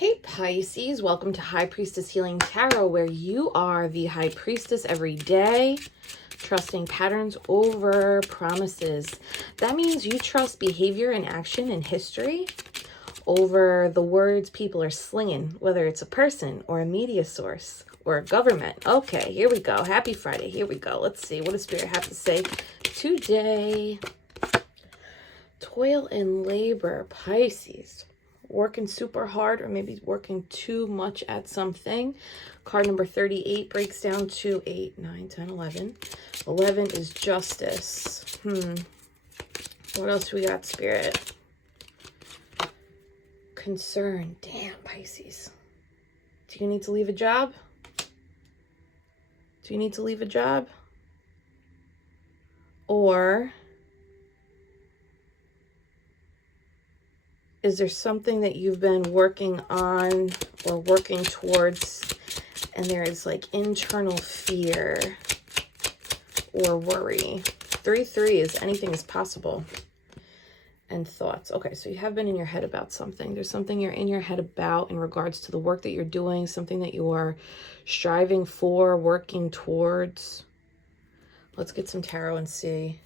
Hey Pisces, welcome to High Priestess Healing Tarot, where you are the High Priestess every day, trusting patterns over promises. That means you trust behavior and action and history over the words people are slinging, whether it's a person or a media source or a government. Okay, here we go. Happy Friday. Here we go. Let's see. What does Spirit have to say today? Toil and labor, Pisces. Working super hard or maybe working too much at something. Card number 38 breaks down to 8, 9, 10, 11. 11 is justice. What else we got, Spirit? Concern. Damn, Pisces. Do you need to leave a job? Do you need to leave a job? Or is there something that you've been working on or working towards and there is like internal fear or worry? 3-3 is anything is possible. And thoughts. Okay, so you have been in your head about something. There's something you're in your head about in regards to the work that you're doing, something that you are striving for, working towards. Let's get some tarot and see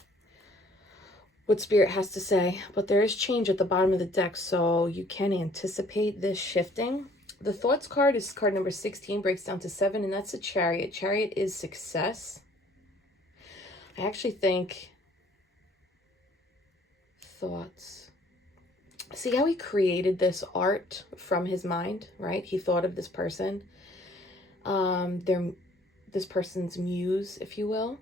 what Spirit has to say. But there is change at the bottom of the deck, so you can anticipate this shifting. The thoughts card is card number 16, breaks down to 7, and that's a Chariot. Chariot is success. I actually think thoughts. See how he created this art from his mind, right? He thought of this person, this person's muse, if you will.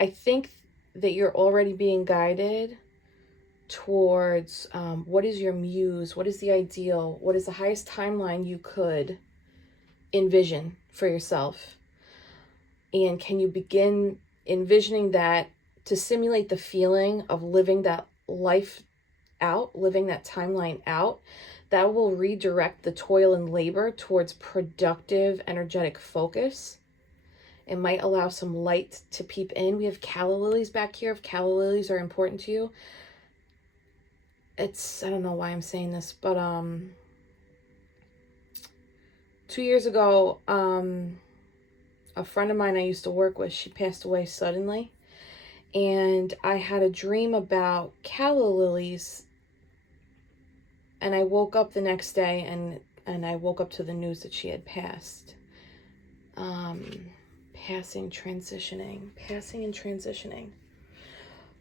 I think that you're already being guided towards what is your muse, what is the ideal, what is the highest timeline you could envision for yourself, and can you begin envisioning that to simulate the feeling of living that life out, living that timeline out. That will redirect the toil and labor towards productive, energetic focus. It might allow some light to peep in. We have calla lilies back here. If calla lilies are important to you, I don't know why I'm saying this, but 2 years ago, a friend of mine I used to work with, she passed away suddenly. And I had a dream about calla lilies. And I woke up the next day and I woke up to the news that she had passed. Passing, transitioning. Passing and transitioning.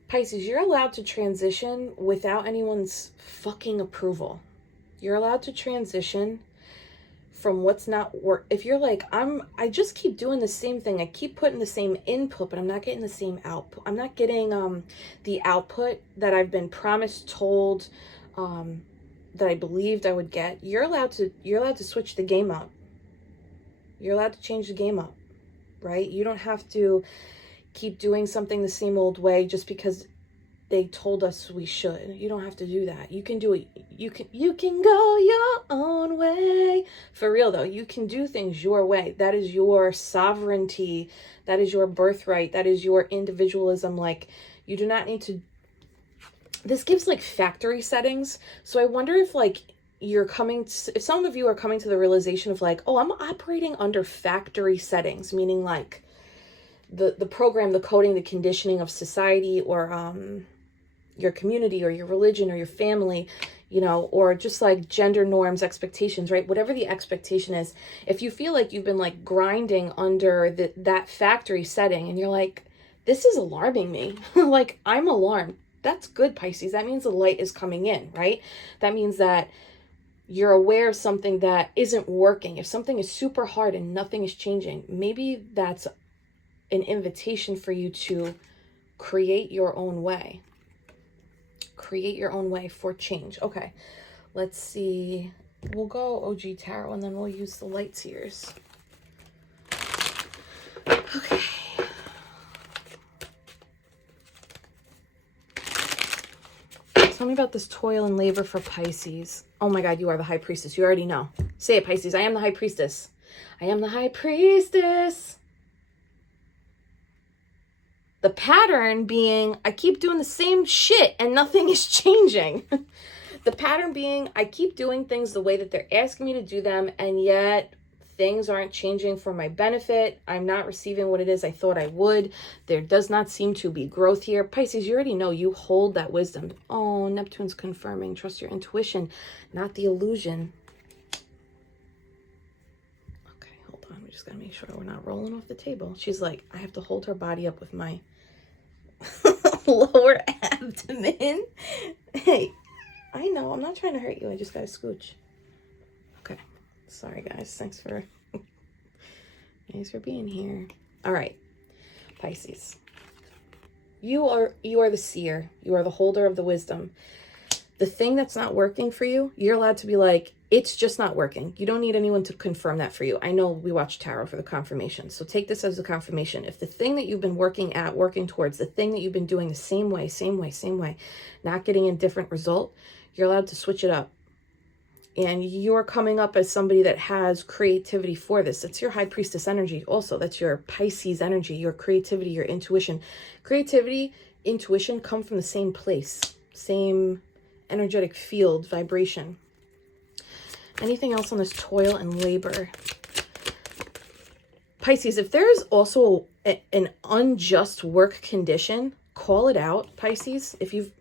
Pisces, you're allowed to transition without anyone's fucking approval. You're allowed to transition from what's not work. If you're like, I just keep doing the same thing. I keep putting the same input, but I'm not getting the same output. I'm not getting the output that I've been promised, told, that I believed I would get. You're allowed to switch the game up. You're allowed to change the game up, right? You don't have to keep doing something the same old way just because they told us we should. You don't have to do that. You can do it. You can go your own way. For real though, you can do things your way. That is your sovereignty. That is your birthright. That is your individualism. Like, you do not need to. This gives like factory settings. So I wonder if like if some of you are coming to the realization of like, oh, I'm operating under factory settings, meaning like the program, the coding, the conditioning of society or your community or your religion or your family, or just like gender norms, expectations, right? Whatever the expectation is, if you feel like you've been like grinding under that factory setting and you're like, this is alarming me, like I'm alarmed. That's good, Pisces. That means the light is coming in, right? That means that you're aware of something that isn't working. If something is super hard and nothing is changing, maybe that's an invitation for you to create your own way. Create your own way for change. Okay, let's see. We'll go OG Tarot and then we'll use the light seers. Okay. Tell me about this toil and labor for Pisces. Oh my God, you are the High Priestess. You already know. Say it, Pisces. I am the High Priestess. I am the High Priestess. The pattern being, I keep doing the same shit and nothing is changing. The pattern being, I keep doing things the way that they're asking me to do them, and yet things aren't changing for my benefit. I'm not receiving what it is I thought I would. There does not seem to be growth here. Pisces, you already know you hold that wisdom. Oh, Neptune's confirming. Trust your intuition, not the illusion. Okay, hold on. We just got to make sure we're not rolling off the table. She's like, I have to hold her body up with my lower abdomen. Hey, I know. I'm not trying to hurt you. I just got to scooch. Okay. Sorry, guys. Thanks for being here. All right, Pisces. You are the seer. You are the holder of the wisdom. The thing that's not working for you, you're allowed to be like, it's just not working. You don't need anyone to confirm that for you. I know we watch tarot for the confirmation. So take this as a confirmation. If the thing that you've been working towards, the thing that you've been doing the same way, not getting a different result, you're allowed to switch it up. And you're coming up as somebody that has creativity for this. That's your high priestess energy also. That's your Pisces energy, your creativity, your intuition. Creativity, intuition come from the same place, same energetic field, vibration. Anything else on this toil and labor? Pisces, if there's also an unjust work condition, call it out, Pisces. If you've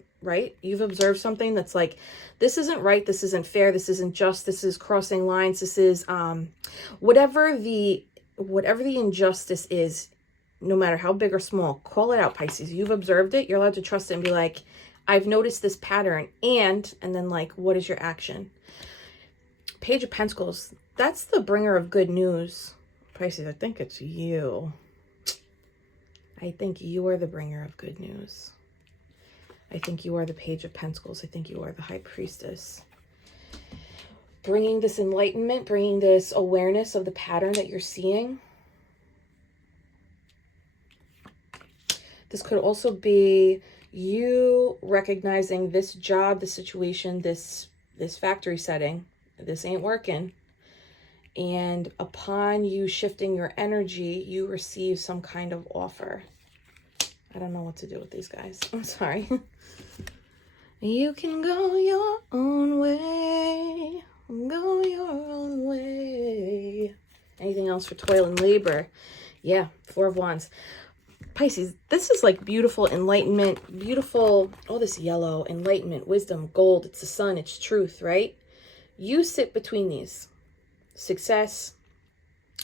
observed something that's like, this isn't right, this isn't fair, this isn't just, this is crossing lines, this is whatever the injustice is, no matter how big or small, call it out, Pisces. You've observed it, you're allowed to trust it and be like, I've noticed this pattern, and then like, what is your action? Page of Pentacles, that's the bringer of good news. Pisces, I think it's you. I think you are the bringer of good news. I think you are the Page of Pentacles. I think you are the High Priestess. Bringing this enlightenment, bringing this awareness of the pattern that you're seeing. This could also be you recognizing this job, this situation, this factory setting, this ain't working. And upon you shifting your energy, you receive some kind of offer. I don't know what to do with these guys. I'm sorry. You can go your own way. Go your own way. Anything else for toil and labor? Yeah, Four of Wands. Pisces, this is like beautiful enlightenment, beautiful, all this yellow, enlightenment, wisdom, gold. It's the sun, it's truth, right? You sit between these. Success,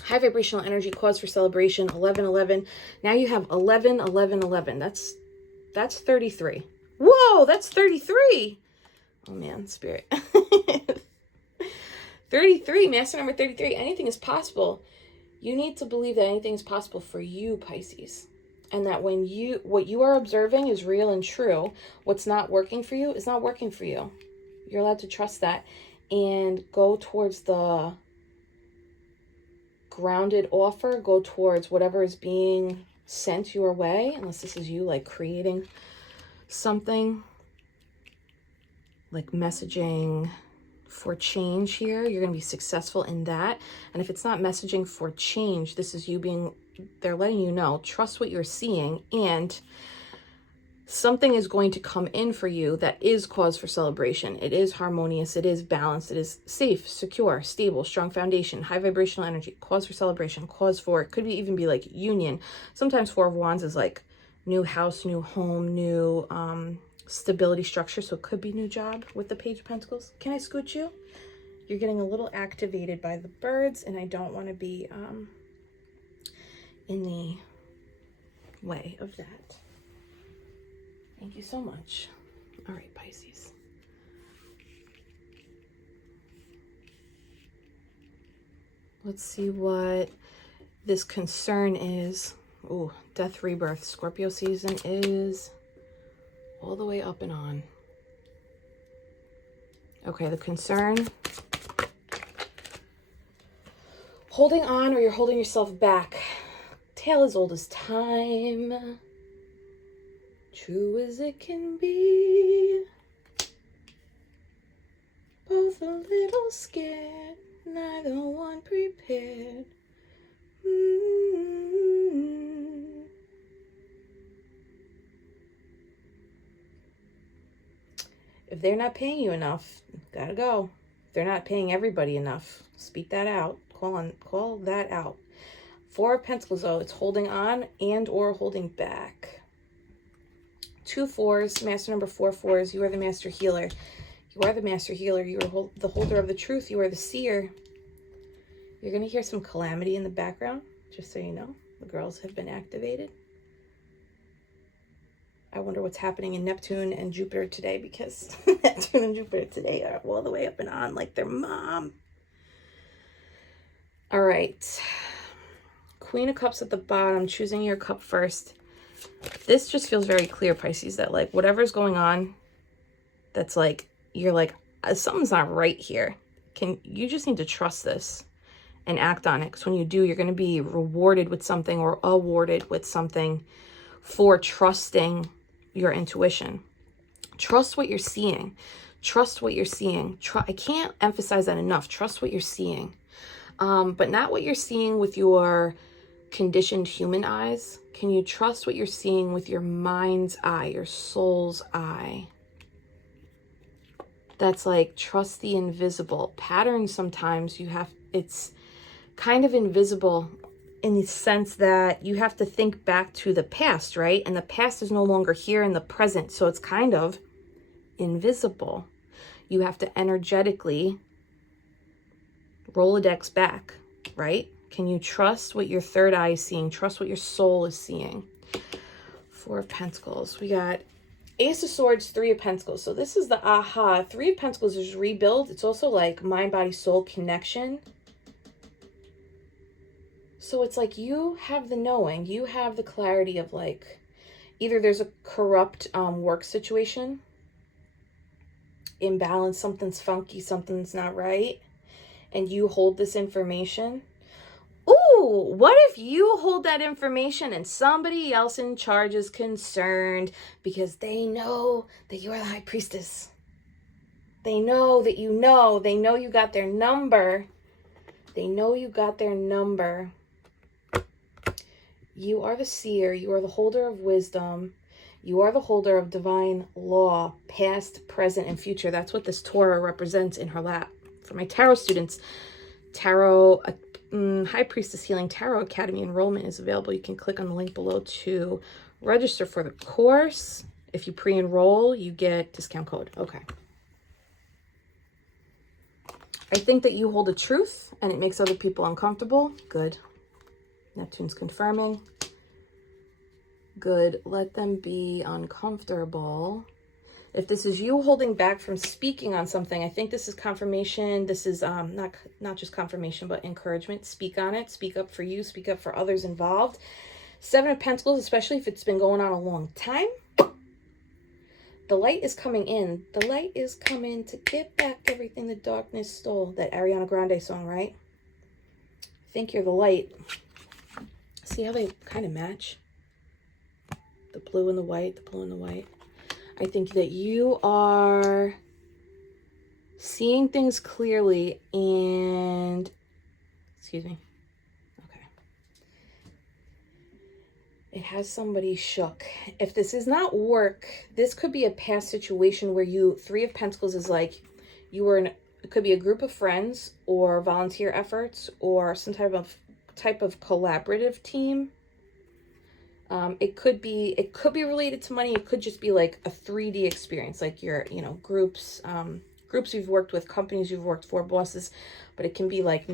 high vibrational energy, cause for celebration, 1111. Now you have 111111. That's 33. Whoa, that's 33. Oh man, spirit. 33, master number 33. Anything is possible. You need to believe that anything is possible for you, Pisces. And that when what you are observing is real and true, what's not working for you is not working for you. You're allowed to trust that and go towards the grounded offer, go towards whatever is being sent your way, unless this is you like creating something, like messaging for change here. You're going to be successful in that. And if it's not messaging for change, this is you being, they're letting you know, trust what you're seeing, and something is going to come in for you that is cause for celebration. It is harmonious. It is balanced. It is safe, secure, stable, strong foundation, high vibrational energy, cause for celebration, cause for, it could even be like union. Sometimes Four of Wands is like new house, new home, new stability structure. So it could be new job with the Page of Pentacles. Can I scooch you? You're getting a little activated by the birds, and I don't want to be in the way of that. Thank you so much. All right, Pisces. Let's see what this concern is. Oh, death, rebirth. Scorpio season is all the way up and on. Okay, the concern. Holding on, or you're holding yourself back. Tale as old as time. True as it can be. Both a little scared, neither one prepared. If they're not paying you enough, gotta go. If they're not paying everybody enough, speak that out. Call that out. Four of Pentacles, though, it's holding on and or holding back. 2 4s, master number 4 4s. You are the master healer. You are the master healer. You are the holder of the truth. You are the seer. You're going to hear some calamity in the background, just so you know. The girls have been activated. I wonder what's happening in Neptune and Jupiter today, because Neptune and Jupiter today are all the way up and on like their mom. All right. Queen of Cups at the bottom, choosing your cup first. This just feels very clear, Pisces, that like whatever's going on, that's like, you're like, something's not right here. You just need to trust this and act on it. Because when you do, you're going to be rewarded with something or awarded with something for trusting your intuition. Trust what you're seeing. Trust what you're seeing. I can't emphasize that enough. Trust what you're seeing. But not what you're seeing with your conditioned human eyes. Can you trust what you're seeing with your mind's eye, your soul's eye? That's like, trust the invisible. Patterns sometimes it's kind of invisible in the sense that you have to think back to the past, right? And the past is no longer here in the present. So it's kind of invisible. You have to energetically Rolodex back, right? Can you trust what your third eye is seeing? Trust what your soul is seeing. 4 of Pentacles. We got Ace of Swords, 3 of Pentacles. So this is the aha. 3 of Pentacles is rebuild. It's also like mind, body, soul connection. So it's like you have the knowing. You have the clarity of like, either there's a corrupt work situation, imbalance, something's funky, something's not right, and you hold this information. Ooh, what if you hold that information and somebody else in charge is concerned because they know that you are the High Priestess. They know that you know. They know you got their number. They know you got their number. You are the seer. You are the holder of wisdom. You are the holder of divine law, past, present, and future. That's what this Torah represents in her lap. For my tarot students, High Priestess Healing Tarot Academy enrollment is available. You can click on the link below to register for the course. If you pre-enroll, you get discount code. Okay. I think that you hold a truth and it makes other people uncomfortable. Good. Neptune's confirming. Good. Let them be uncomfortable. If this is you holding back from speaking on something, I think this is confirmation. This is not just confirmation, but encouragement. Speak on it. Speak up for you. Speak up for others involved. 7 of Pentacles, especially if it's been going on a long time. The light is coming in. The light is coming to get back everything the darkness stole. That Ariana Grande song, right? I think you're the light. See how they kind of match? The blue and the white, the blue and the white. I think that you are seeing things clearly and, excuse me. Okay. It has somebody shook. If this is not work, this could be a past situation where 3 of Pentacles is like, you were in, it could be a group of friends or volunteer efforts or some type of collaborative team. It could be related to money. It could just be like a 3D experience, like your, groups you've worked with, companies you've worked for, bosses, but it can be like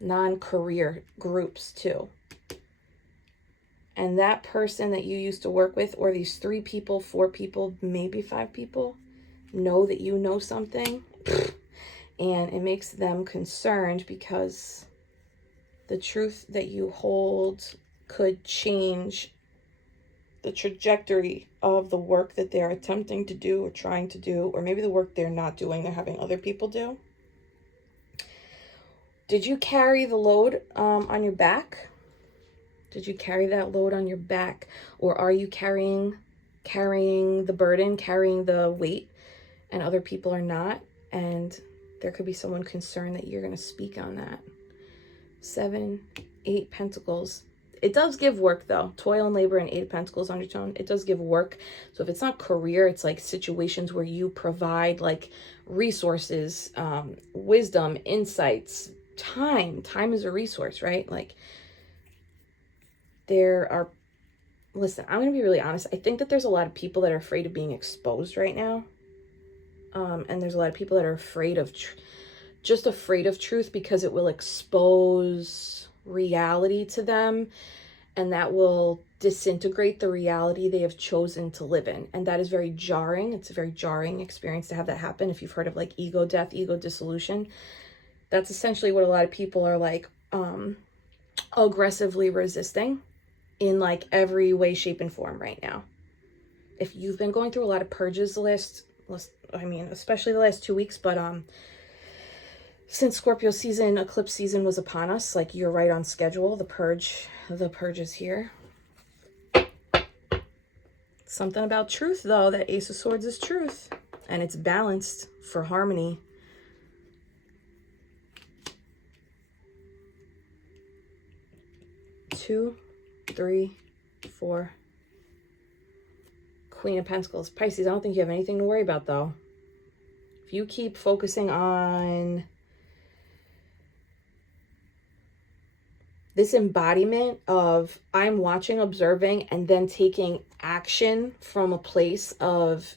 non-career groups too. And that person that you used to work with, or these 3 people, 4 people, maybe 5 people, know that you know something, and it makes them concerned because the truth that you hold could change the trajectory of the work that they're attempting to do or trying to do, or maybe the work they're not doing, they're having other people do. Did you carry the load on your back? Did you carry that load on your back? Or are you carrying the burden, carrying the weight, and other people are not? And there could be someone concerned that you're going to speak on that. 7, 8 Pentacles. It does give work though. Toil and labor and 8 of Pentacles undertone. It does give work. So if it's not career, it's like situations where you provide like resources, wisdom, insights, time. Time is a resource, right? Like listen, I'm going to be really honest. I think that there's a lot of people that are afraid of being exposed right now. And there's a lot of people that are afraid of, just afraid of truth because it will expose reality to them. And that will disintegrate the reality they have chosen to live in. And that is very jarring. It's a very jarring experience to have that happen. If you've heard of like ego death, ego dissolution, that's essentially what a lot of people are like aggressively resisting in like every way, shape, and form right now. If you've been going through a lot of purges especially the last 2 weeks, but since Scorpio season, eclipse season was upon us, like you're right on schedule. The purge is here. Something about truth though, that Ace of Swords is truth, and it's balanced for harmony. Two, 3, 4. Queen of Pentacles. Pisces, I don't think you have anything to worry about though. If you keep focusing on this embodiment of I'm watching, observing, and then taking action from a place of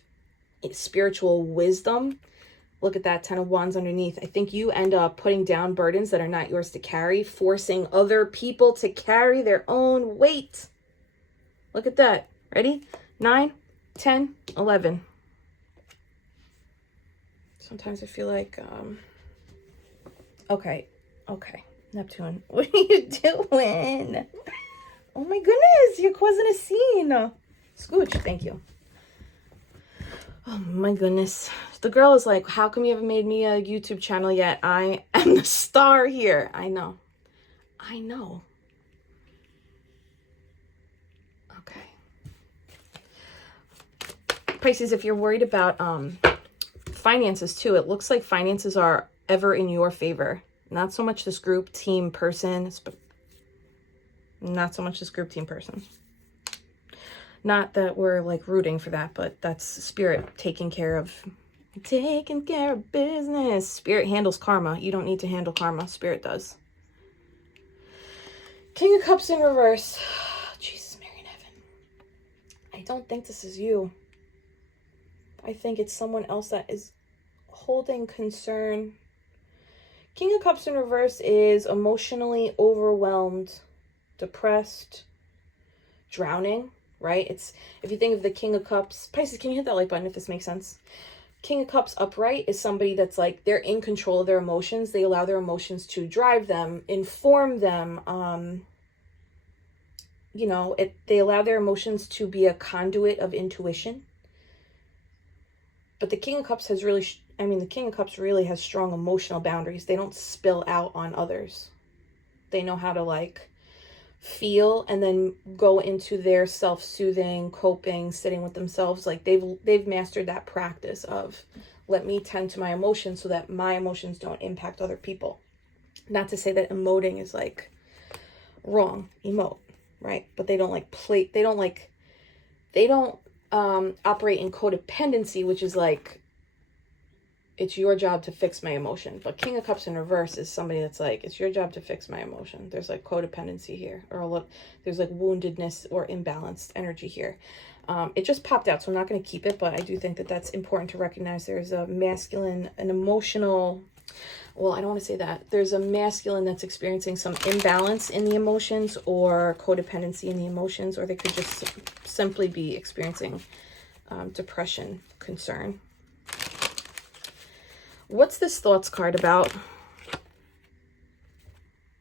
spiritual wisdom. Look at that 10 of Wands underneath. I think you end up putting down burdens that are not yours to carry, forcing other people to carry their own weight. Look at that. Ready? 9, 10, 11. Sometimes I feel like, okay. Neptune, what are you doing? Oh my goodness, you're causing a scene. Scooch, thank you. Oh my goodness. The girl is like, how come you haven't made me a YouTube channel yet? I am the star here. I know. Okay. Pisces, if you're worried about finances too, it looks like finances are ever in your favor. Not so much this group, team, person. Not so much this group, team, person. Not that we're like rooting for that, but that's spirit taking care of business. Spirit handles karma. You don't need to handle karma. Spirit does. King of Cups in reverse. Jesus, Mary and Heaven. I don't think this is you. I think it's someone else that is holding concern. King of Cups in reverse is emotionally overwhelmed, depressed, drowning, right? It's, if you think of the King of Cups, Pisces, can you hit that like button if this makes sense? King of Cups upright is somebody that's like, they're in control of their emotions. They allow their emotions to drive them, inform them. They allow their emotions to be a conduit of intuition. But the King of Cups has really, the King of Cups really has strong emotional boundaries. They don't spill out on others. They know how to like feel and then go into their self-soothing, coping, sitting with themselves. Like they've mastered that practice of let me tend to my emotions so that my emotions don't impact other people. Not to say that emoting is like wrong, emote, right? But they don't like play, they don't operate in codependency, which is like, it's your job to fix my emotion. But King of Cups in reverse is somebody that's like, it's your job to fix my emotion. There's like codependency here, or there's like woundedness or imbalanced energy here. It just popped out, so I'm not going to keep it, but I do think that that's important to recognize. There's a masculine, an emotional, well, I don't want to say that. There's a masculine that's experiencing some imbalance in the emotions or codependency in the emotions, or they could just simply be experiencing depression, concern. What's this thoughts card about?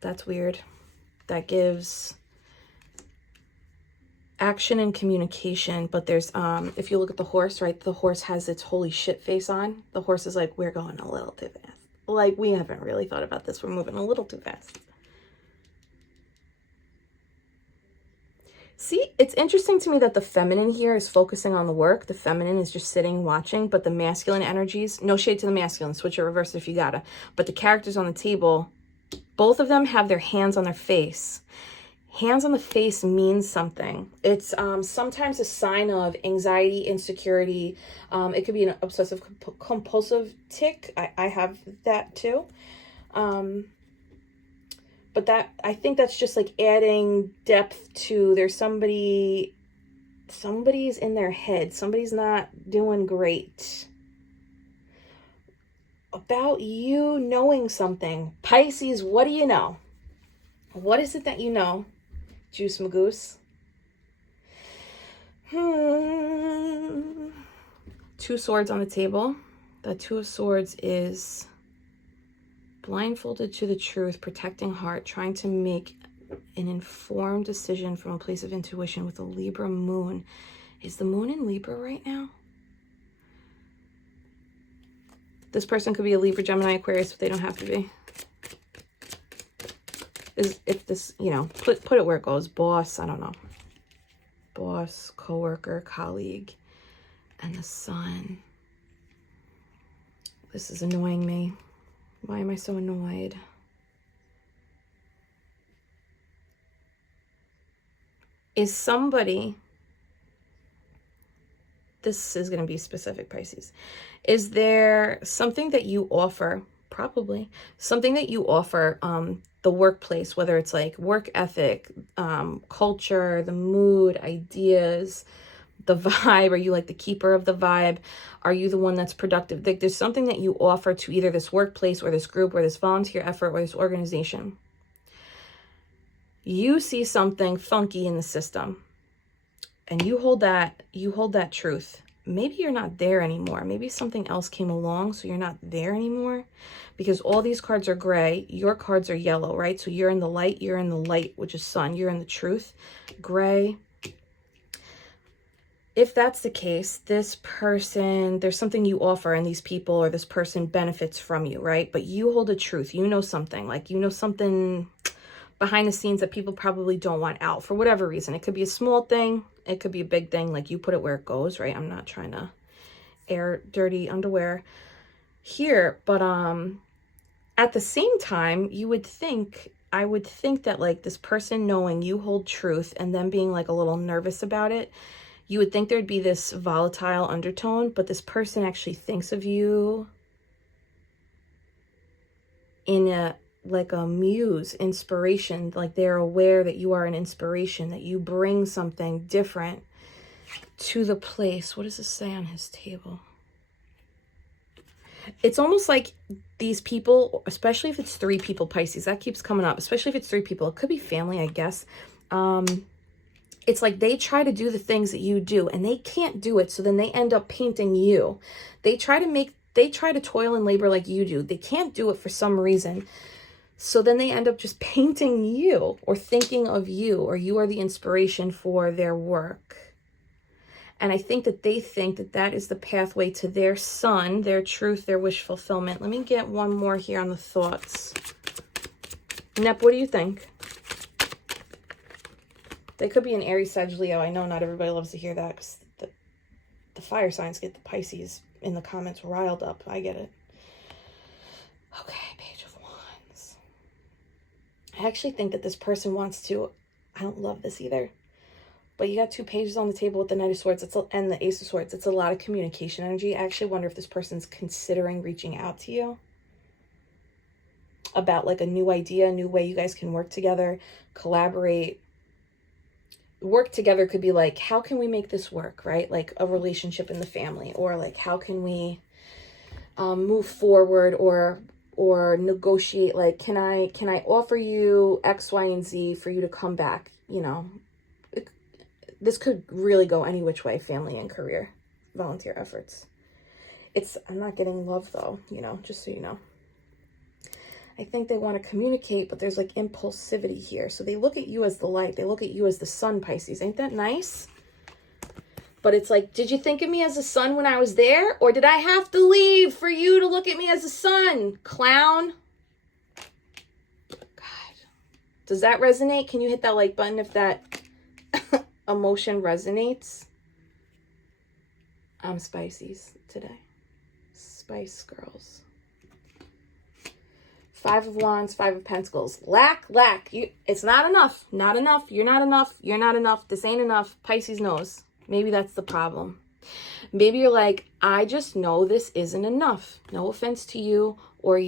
That's weird. That gives action and communication, but there's if you look at the horse, right, the horse has its holy shit face on. The horse is like, we're going a little too fast. Like, we haven't really thought about this. We're moving a little too fast. See, it's interesting to me that the feminine here is focusing on the work. The feminine is just sitting, watching, but the masculine energies, no shade to the masculine, switch it reverse if you gotta. But the characters on the table, both of them have their hands on their face. Hands on the face means something. It's sometimes a sign of anxiety, insecurity. It could be an obsessive compulsive tic. I have that too. But that, I think that's just like adding depth to, there's somebody's in their head. Somebody's not doing great. About you knowing something. Pisces, what do you know? What is it that you know? Juice Magoose. Two swords on the table. The Two of Swords is blindfolded to the truth, protecting heart, trying to make an informed decision from a place of intuition with a Libra moon. Is the moon in Libra right now? This person could be a Libra, Gemini, Aquarius, but they don't have to be. If this, you know, put it where it goes. Boss, I don't know. Boss, coworker, colleague, and the sun. This is annoying me. Why am I so annoyed? Is somebody, this is going to be specific, Pisces. Is there something that you offer, probably, something that you offer the workplace, whether it's like work ethic, culture, the mood, ideas, the vibe? Are you like the keeper of the vibe? Are you the one that's productive? Like, there's something that you offer to either this workplace or this group or this volunteer effort or this organization. You see something funky in the system and you hold that truth. Maybe you're not there anymore. Maybe something else came along, so you're not there anymore, because all these cards are gray. Your cards are yellow, right? So you're in the light, which is sun. You're in the truth, gray. If that's the case, this person, there's something you offer and these people or this person benefits from you, right? But you hold a truth. You know something, like you know something behind the scenes that people probably don't want out for whatever reason. It could be a small thing. It could be a big thing. Like, you put it where it goes, right? I'm not trying to air dirty underwear here, but at the same time, I would think that like this person knowing you hold truth and then being like a little nervous about it, you would think there'd be this volatile undertone, but this person actually thinks of you in a muse, inspiration. Like, they're aware that you are an inspiration, that you bring something different to the place. What does this say on his table? It's almost like these people, especially if it's 3 people, Pisces, that keeps coming up, especially if it's 3 people, it could be family, I guess. It's like they try to do the things that you do and they can't do it. So then they end up painting you. They try to toil and labor like you do. They can't do it for some reason. So then they end up just painting you or thinking of you, or you are the inspiration for their work. And I think that they think that that is the pathway to their sun, their truth, their wish fulfillment. Let me get one more here on the thoughts. Nep, what do you think? They could be an Aries, Sag, Leo. I know not everybody loves to hear that because the fire signs get the Pisces in the comments riled up. I get it. Okay, Page of Wands. I actually think that this person wants to, I don't love this either, but you got 2 pages on the table with the Knight of Swords and the Ace of Swords. It's a lot of communication energy. I actually wonder if this person's considering reaching out to you about like a new idea, a new way you guys can work together, collaborate. Work together could be like, how can we make this work, right? Like a relationship in the family, or like, how can we move forward or negotiate? Like, can I offer you X, Y, and Z for you to come back? You know, this could really go any which way, family and career, volunteer efforts. I'm not getting love though, you know, just so you know. I think they want to communicate, but there's like impulsivity here. So they look at you as the light. They look at you as the sun, Pisces. Ain't that nice? But it's like, did you think of me as a sun when I was there? Or did I have to leave for you to look at me as a sun? Clown. God. Does that resonate? Can you hit that like button if that emotion resonates? I'm Spices today. Spice Girls. Five of Wands, Five of Pentacles. Lack. It's not enough. Not enough. You're not enough. You're not enough. This ain't enough. Pisces knows. Maybe that's the problem. Maybe you're like, I just know this isn't enough. No offense to you or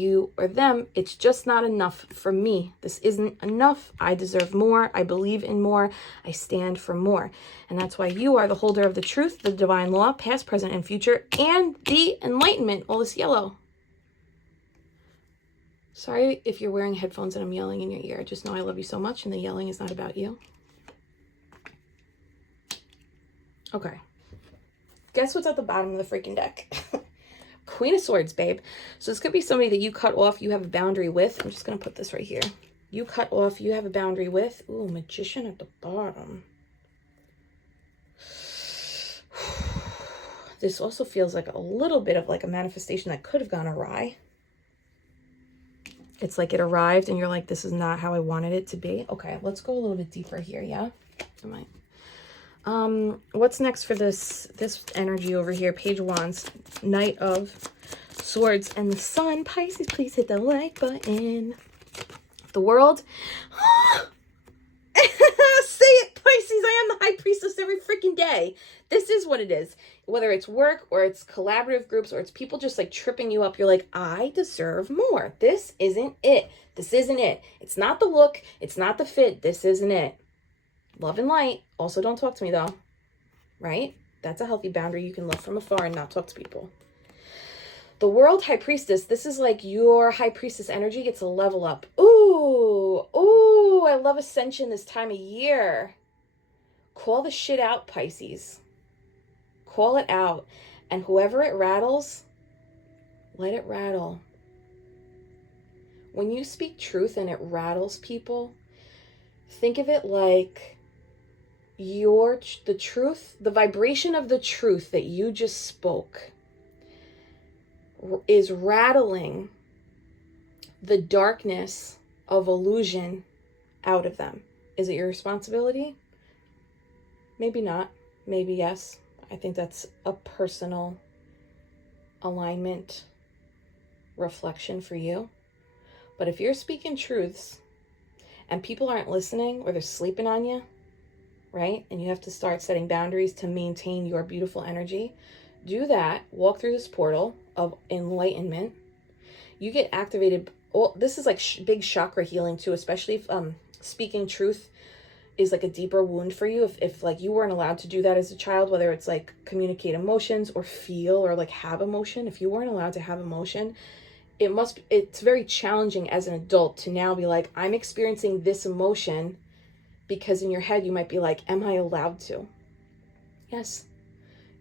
them. It's just not enough for me. This isn't enough. I deserve more. I believe in more. I stand for more. And that's why you are the holder of the truth, the divine law, past, present, and future, and the enlightenment. All this yellow. Sorry if you're wearing headphones and I'm yelling in your ear. Just know I love you so much and the yelling is not about you. Okay. Guess what's at the bottom of the freaking deck? Queen of Swords, babe. So this could be somebody that you cut off, you have a boundary with. I'm just going to put this right here. You cut off, you have a boundary with. Ooh, Magician at the bottom. This also feels like a little bit of like a manifestation that could have gone awry. It's like it arrived and you're like, this is not how I wanted it to be. Okay, let's go a little bit deeper here, yeah? What's next for this energy over here? Page of Wands, Knight of Swords, and the Sun. Pisces, please hit the like button. The World. Say it, Pisces. I am the High Priestess every freaking day. This is what it is. Whether it's work or it's collaborative groups or it's people just like tripping you up, you're like, I deserve more. This isn't it. This isn't it. It's not the look. It's not the fit. This isn't it. Love and light. Also, don't talk to me though. Right? That's a healthy boundary. You can love from afar and not talk to people. The World, High Priestess. This is like your High Priestess energy gets a level up. Ooh. Ooh. I love Ascension this time of year. Call the shit out, Pisces. Call it out. And whoever it rattles, let it rattle. When you speak truth and it rattles people, think of it like the truth, the vibration of the truth that you just spoke is rattling the darkness of illusion out of them. Is it your responsibility? Maybe not. Maybe yes. I think that's a personal alignment reflection for you. But if you're speaking truths and people aren't listening or they're sleeping on you, right? And you have to start setting boundaries to maintain your beautiful energy. Do that. Walk through this portal of enlightenment. You get activated. Oh, this is like big chakra healing too, especially if speaking truth is like a deeper wound for you. If like you weren't allowed to do that as a child, whether it's like communicate emotions or feel or like have emotion. If you weren't allowed to have emotion, it's very challenging as an adult to now be like, I'm experiencing this emotion, because in your head you might be like, am I allowed to? Yes,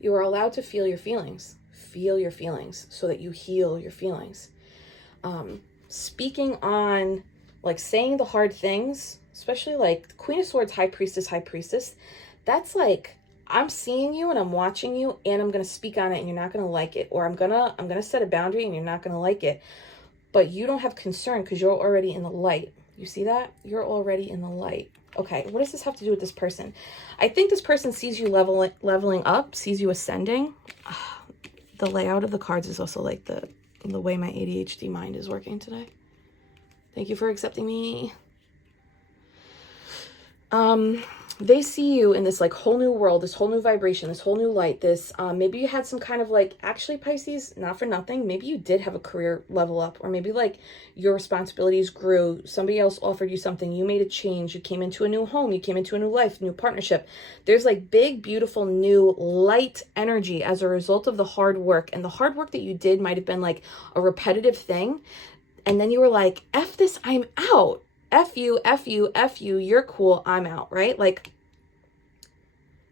you are allowed to feel your feelings. Feel your feelings so that you heal your feelings. Speaking on, like saying the hard things, especially like Queen of Swords, High Priestess, that's like, I'm seeing you and I'm watching you and I'm going to speak on it and you're not going to like it. Or I'm going to set a boundary and you're not going to like it. But you don't have concern because you're already in the light. You see that? You're already in the light. Okay, what does this have to do with this person? I think this person sees you leveling up, sees you ascending. The layout of the cards is also like the way my ADHD mind is working today. Thank you for accepting me. They see you in this like whole new world, this whole new vibration, this whole new light, this, maybe you had some kind of like, actually Pisces, not for nothing, maybe you did have a career level up, or maybe like your responsibilities grew, somebody else offered you something, you made a change, you came into a new home, you came into a new life, new partnership. There's like big, beautiful, new light energy as a result of the hard work, and the hard work that you did might have been like a repetitive thing, and then you were like, F this, I'm out. F you, F you, F you, you're cool, I'm out, right? Like,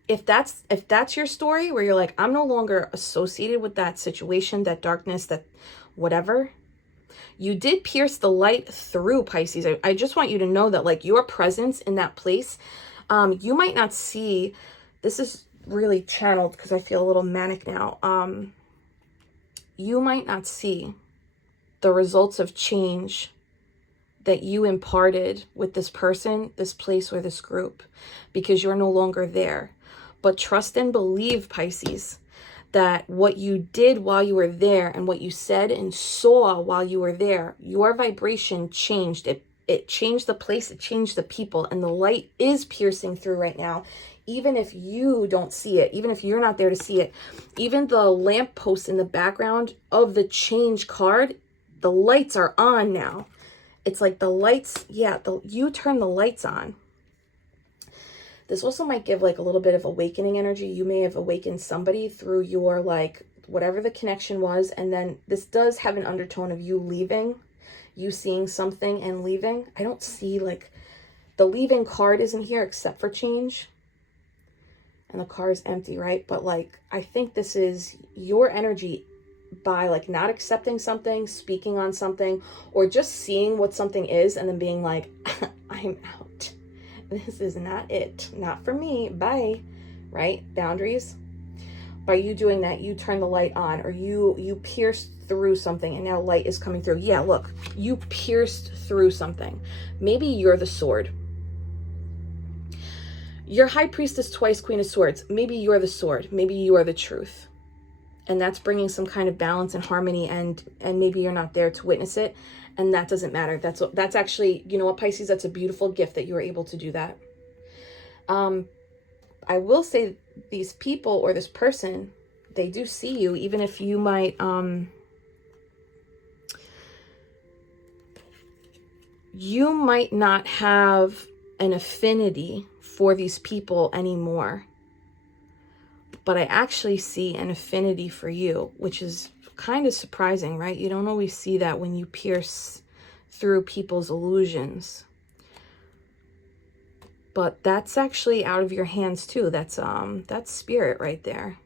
if that's your story where you're like, I'm no longer associated with that situation, that darkness, that whatever, you did pierce the light through, Pisces. I just want you to know that like your presence in that place, you might not see, this is really channeled because I feel a little manic now. You might not see the results of change that you imparted with this person, this place, or this group, because you're no longer there. But trust and believe, Pisces, that what you did while you were there and what you said and saw while you were there, your vibration changed. It changed the place, it changed the people, and the light is piercing through right now. Even if you don't see it, even if you're not there to see it, even the lamppost in the background of the change card, the lights are on now. It's like the lights, yeah, you turn the lights on. This also might give like a little bit of awakening energy. You may have awakened somebody through your, like, whatever the connection was. And then this does have an undertone of you leaving, you seeing something and leaving. I don't see, like, the leaving card isn't here except for change. And the car is empty, right? But like, I think this is your energy by like not accepting something, speaking on something, or just seeing what something is and then being like, I'm out. This is not it. Not for me. Bye. Right? Boundaries. By you doing that, you turn the light on, or you pierced through something and now light is coming through. Yeah, look, you pierced through something. Maybe you're the sword. You're High Priestess twice, Queen of Swords. Maybe you're the sword. Maybe you are the truth. And that's bringing some kind of balance and harmony, and maybe you're not there to witness it, and that doesn't matter. That's actually, you know what, Pisces, that's a beautiful gift that you were able to do that. I will say these people or this person, they do see you, even if you might, you might not have an affinity for these people anymore. But I actually see an affinity for you, which is kind of surprising, right? You don't always see that when you pierce through people's illusions. But that's actually out of your hands too. That's spirit right there.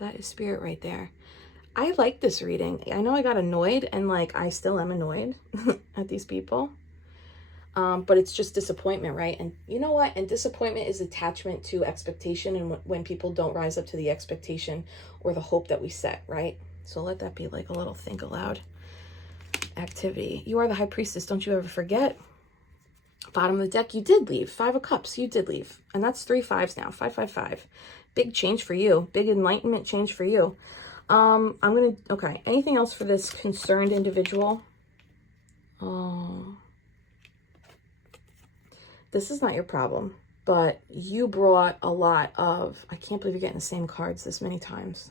That is spirit right there. I like this reading. I know I got annoyed, and like I still am annoyed at these people. But it's just disappointment, right? And you know what? And disappointment is attachment to expectation, and when people don't rise up to the expectation or the hope that we set, right? So let that be like a little think aloud activity. You are the High Priestess. Don't you ever forget. Bottom of the deck, you did leave. 5 of Cups, you did leave. And that's 3 5s now. 5 5 5. Big change for you. Big enlightenment change for you. Okay. Anything else for this concerned individual? Oh. This is not your problem, but you brought a lot of, I can't believe you're getting the same cards this many times.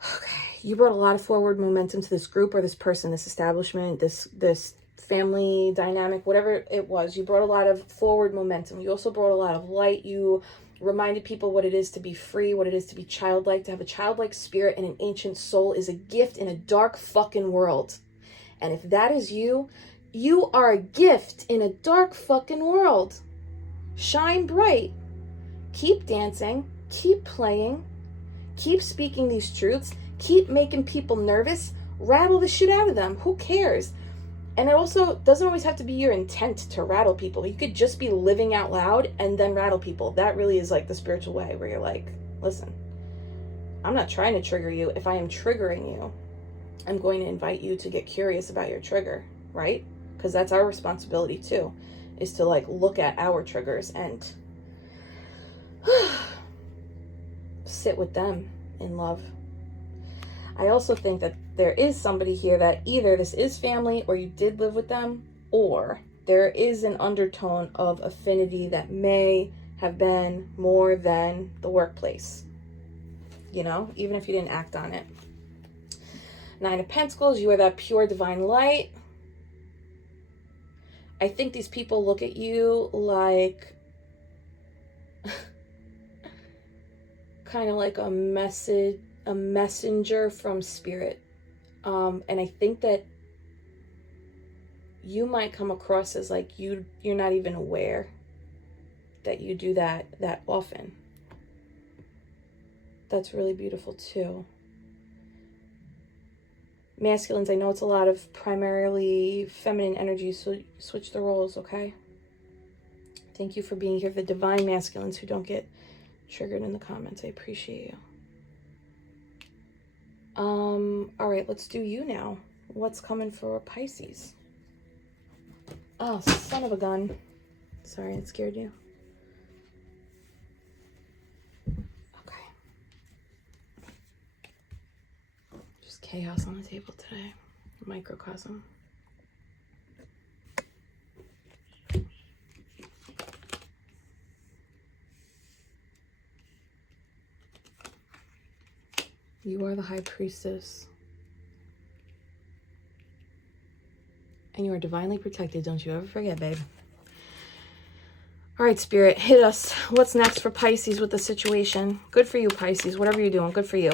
Okay, you brought a lot of forward momentum to this group or this person, this establishment, this family dynamic, whatever it was. You brought a lot of forward momentum. You also brought a lot of light. You reminded people what it is to be free, what it is to be childlike. To have a childlike spirit and an ancient soul is a gift in a dark fucking world. And if that is you, you are a gift in a dark fucking world. Shine bright. Keep dancing. Keep playing. Keep speaking these truths. Keep making people nervous. Rattle the shit out of them. Who cares? And it also doesn't always have to be your intent to rattle people. You could just be living out loud and then rattle people. That really is like the spiritual way, where you're like, listen, I'm not trying to trigger you. If I am triggering you, I'm going to invite you to get curious about your trigger, right? Because that's our responsibility too, is to like look at our triggers and sit with them in love. I also think that there is somebody here that either this is family or you did live with them, or there is an undertone of affinity that may have been more than the workplace, you know, even if you didn't act on it. 9 of Pentacles, you are that pure divine light. I think these people look at you like kind of like a messenger from spirit. And I think that you might come across as like you're not even aware that you do that often. That's really beautiful too. Masculines, I know it's a lot of primarily feminine energy, so switch the roles, okay? Thank you for being here. The divine masculines who don't get triggered in the comments, I appreciate you. All right, let's do you now. What's coming for Pisces? Oh, son of a gun. Sorry, it scared you. There's chaos on the table today. Microcosm. You are the High Priestess. And you are divinely protected. Don't you ever forget, babe. All right, Spirit, hit us. What's next for Pisces with the situation? Good for you, Pisces. Whatever you're doing, good for you.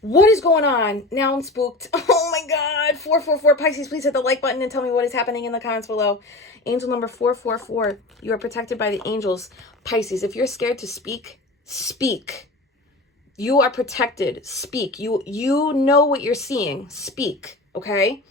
What is going on? Now I'm spooked. Oh my God. 444. Pisces, please hit the like button and tell me what is happening in the comments below. Angel number 444. You are protected by the angels. Pisces, if you're scared to speak, speak. You are protected. Speak. You know what you're seeing. Speak. Okay?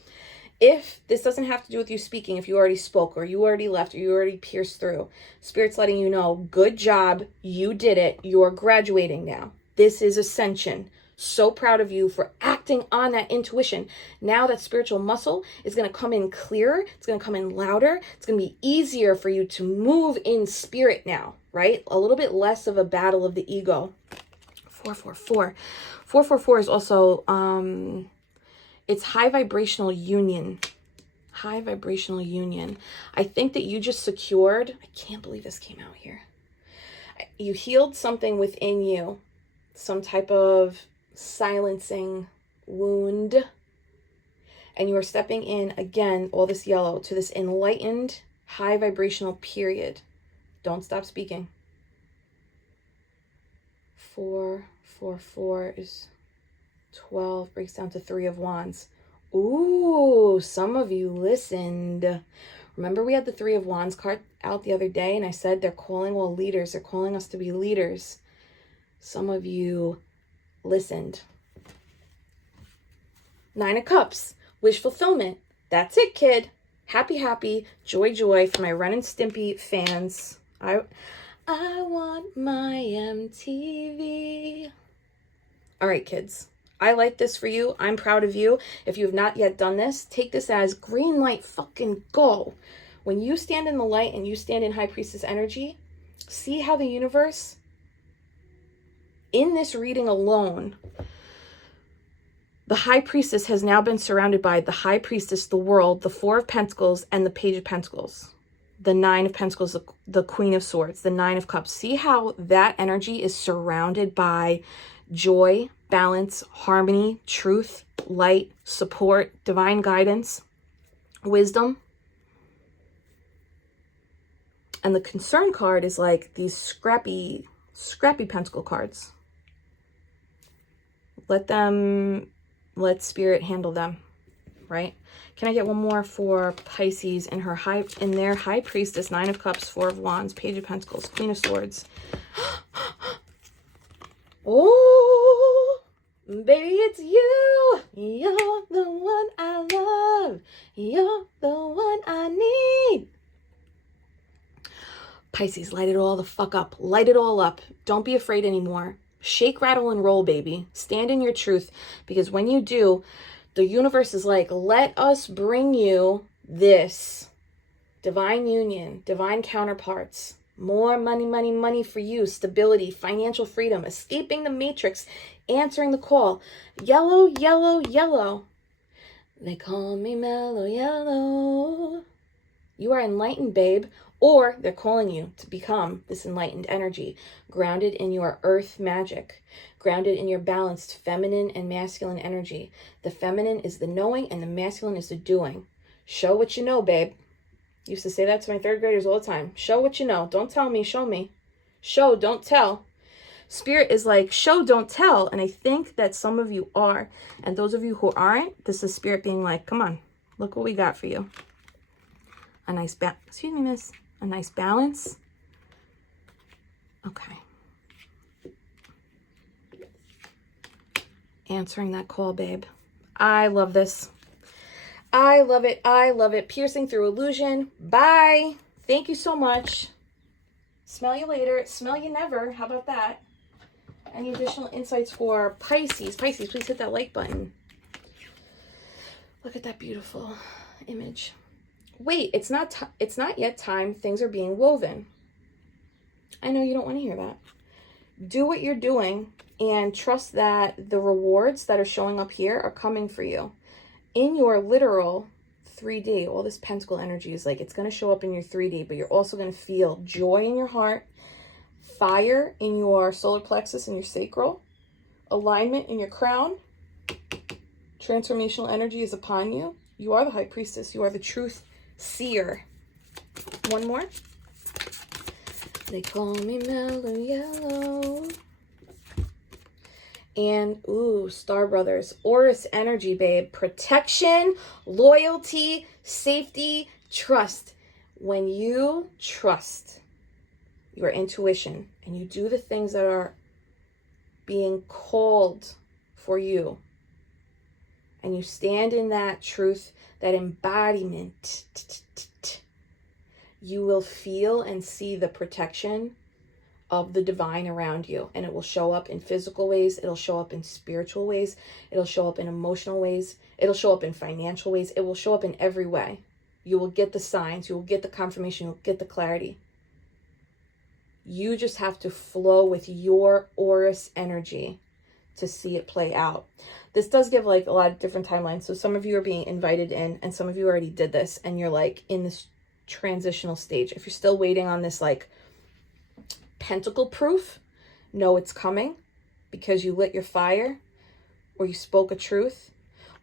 If this doesn't have to do with you speaking, if you already spoke or you already left or you already pierced through, Spirit's letting you know, good job, you did it, you're graduating now. This is Ascension. So proud of you for acting on that intuition. Now that spiritual muscle is going to come in clearer, it's going to come in louder, it's going to be easier for you to move in spirit now, right? A little bit less of a battle of the ego. 444. 444 is also... it's high vibrational union. High vibrational union. I think that you just secured, I can't believe this came out here. You healed something within you. Some type of silencing wound. And you are stepping in, again, all this yellow, to this enlightened, high vibrational period. Don't stop speaking. 444 is... 12 breaks down to 3 of Wands. Ooh, some of you listened. Remember we had the 3 of Wands card out the other day and I said they're calling all leaders. They're calling us to be leaders. Some of you listened. 9 of Cups. Wish fulfillment. That's it, kid. Happy, happy. Joy, joy for my Ren and Stimpy fans. I want my MTV. All right, kids. I like this for you. I'm proud of you. If you have not yet done this, take this as green light, fucking go. When you stand in the light and you stand in High Priestess energy, see how the universe, in this reading alone, the High Priestess has now been surrounded by the High Priestess, the World, the 4 of Pentacles, and the Page of Pentacles. The 9 of Pentacles, the Queen of Swords, the 9 of Cups. See how that energy is surrounded by joy, balance, harmony, truth, light, support, divine guidance, wisdom. And the concern card is like these scrappy pentacle cards. Let spirit handle them, right? Can I get one more for Pisces in their High Priestess, 9 of Cups, 4 of Wands, Page of Pentacles, Queen of Swords. Oh, baby, it's you. You're the one I love. You're the one I need. Pisces, light it all the fuck up. Light it all up. Don't be afraid anymore. Shake, rattle, and roll, baby. Stand in your truth, because when you do, the universe is like, let us bring you this. Divine union, divine counterparts. More money, money, money for you. Stability, financial freedom, escaping the matrix, answering the call. Yellow, yellow, yellow. They call me mellow yellow. You are enlightened, babe. Or they're calling you to become this enlightened energy, grounded in your earth magic, grounded in your balanced feminine and masculine energy. The feminine is the knowing and the masculine is the doing. Show what you know, babe. Used to say that to my 3rd graders all the time. Show what you know. Don't tell me, show me. Show, don't tell. Spirit is like, show, don't tell. And I think that some of you are. And those of you who aren't, this is spirit being like, come on, look what we got for you. A nice excuse me, miss. A nice balance. Okay. Answering that call, babe. I love this. I love it. I love it. Piercing through illusion. Bye. Thank you so much. Smell you later. Smell you never. How about that? Any additional insights for Pisces? Pisces, please hit that like button. Look at that beautiful image. Wait, it's not yet time. Things are being woven. I know you don't want to hear that. Do what you're doing and trust that the rewards that are showing up here are coming for you. In your literal 3D, all this pentacle energy is like, it's going to show up in your 3D, but you're also going to feel joy in your heart, fire in your solar plexus and your sacral, alignment in your crown. Transformational energy is upon you. You are the High Priestess. You are the truth seer. One more. They call me Mellow Yellow. And, ooh, Star Brothers. Oris energy, babe. Protection, loyalty, safety, trust. When you trust your intuition and you do the things that are being called for you, and you stand in that truth, that embodiment, you will feel and see the protection of the divine around you. And it will show up in physical ways. It'll show up in spiritual ways. It'll show up in emotional ways. It'll show up in financial ways. It will show up in every way. You will get the signs. You will get the confirmation. You'll get the clarity. You just have to flow with your Oris energy to see it play out. This does give like a lot of different timelines. So some of you are being invited in, and some of you already did this, and you're like in this transitional stage. If you're still waiting on this like pentacle proof, know it's coming because you lit your fire, or you spoke a truth,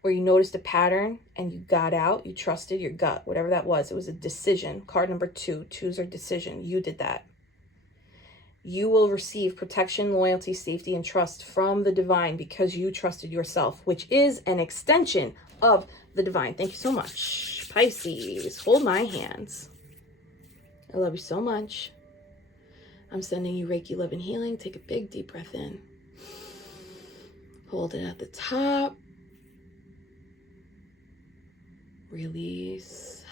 or you noticed a pattern and you got out, you trusted your gut, whatever that was. It was a decision. Card number 2, choose or decision. You did that. You will receive protection, loyalty, safety, and trust from the divine because you trusted yourself, which is an extension of the divine. Thank you so much. Pisces, hold my hands. I love you so much. I'm sending you Reiki, love, and healing. Take a big, deep breath in. Hold it at the top. Release.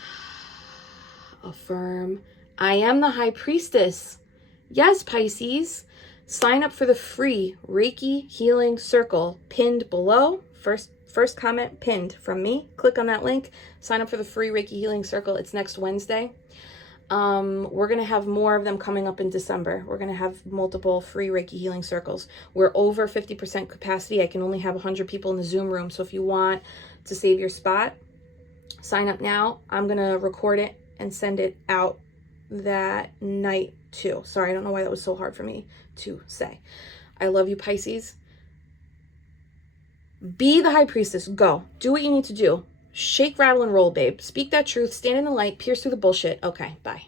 Affirm. I am the High Priestess. Yes, Pisces. Sign up for the free Reiki Healing Circle pinned below. First comment pinned from me. Click on that link. Sign up for the free Reiki Healing Circle. It's next Wednesday. We're going to have more of them coming up in December. We're going to have multiple free Reiki Healing Circles. We're over 50% capacity. I can only have 100 people in the Zoom room. So if you want to save your spot, sign up now. I'm going to record it and send it out that night too. Sorry, I don't know why that was so hard for me to say. I love you, Pisces. Be the High Priestess. Go. Do what you need to do. Shake, rattle, and roll, babe. Speak that truth. Stand in the light. Pierce through the bullshit. Okay, bye.